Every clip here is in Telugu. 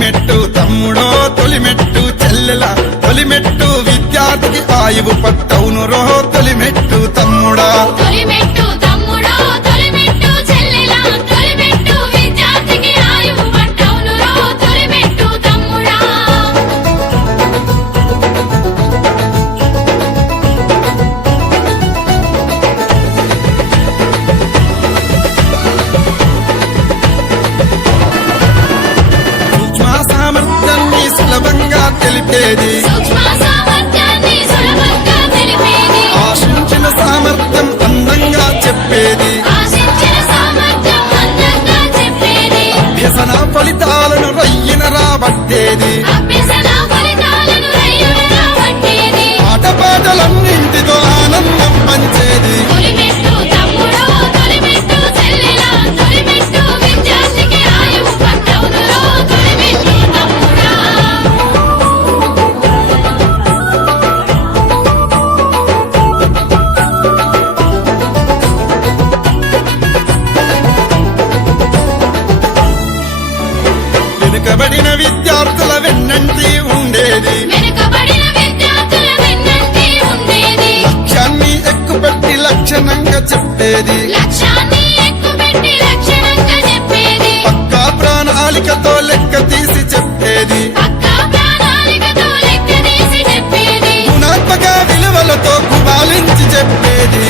మెట్టు తమ్ముడో తొలిమెట్టు చెల్లెల తొలిమెట్టు విద్యార్థికి ఆయువు పట్టవును రో తొలిమెట్టు తమ్ముడా తొలిమెట్టు తమ్ముడో తొలిమెట్టు చెల్లెల తొలిమెట్టు విద్యార్థికి ఆయువు పట్టవును రో తొలిమెట్టు తమ్ముడా సామర్థ్యాన్ని సులభంగా తెలిపేది ఆశించిన సామర్థ్యం అందంగా చెప్పేది అభ్యసన ఫలితాలను రయ్యన రాబట్టేది ఆటపాటలన్నింటితో ఆనందం పంచేది వెనుకబడిన విద్యార్థుల వెన్నంటి ఉండేది లక్ష్యాన్ని ఎక్కుపెట్టి లక్షణంగా చెప్పేది పక్కా ప్రణాళికతో లెక్క తీసి చెప్పేది గుణాత్మక విలువలతో కుబాలించి చెప్పేది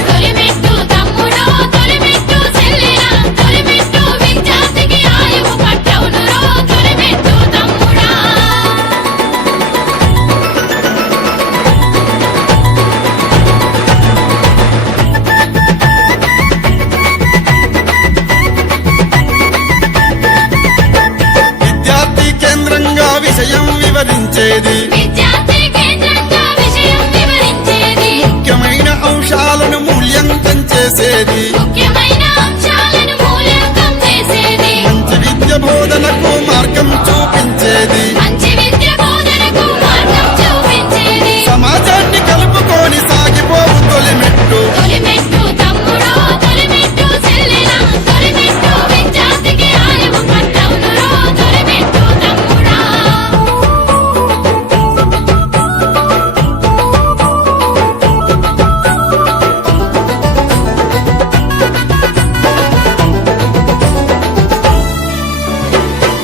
విద్యార్థి కేంద్రంగా విషయం వివరించేది ముఖ్యమైన అంశాలను మూల్యాంకం చేసేది మంచి విద్య బోధనకు మార్గం చూపించేది సమాజాన్ని కలుపుకొని సాగిపోవు తొలిమెట్టు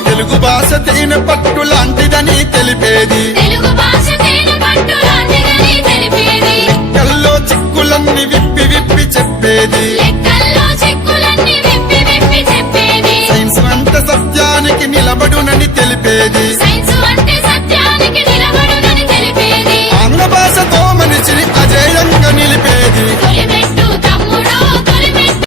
తెలుగు భాష తేనె పట్టు లాంటిదని తెలిపేది లెక్కల్లో చిక్కులన్నీ విప్పి విప్పి చెప్పేది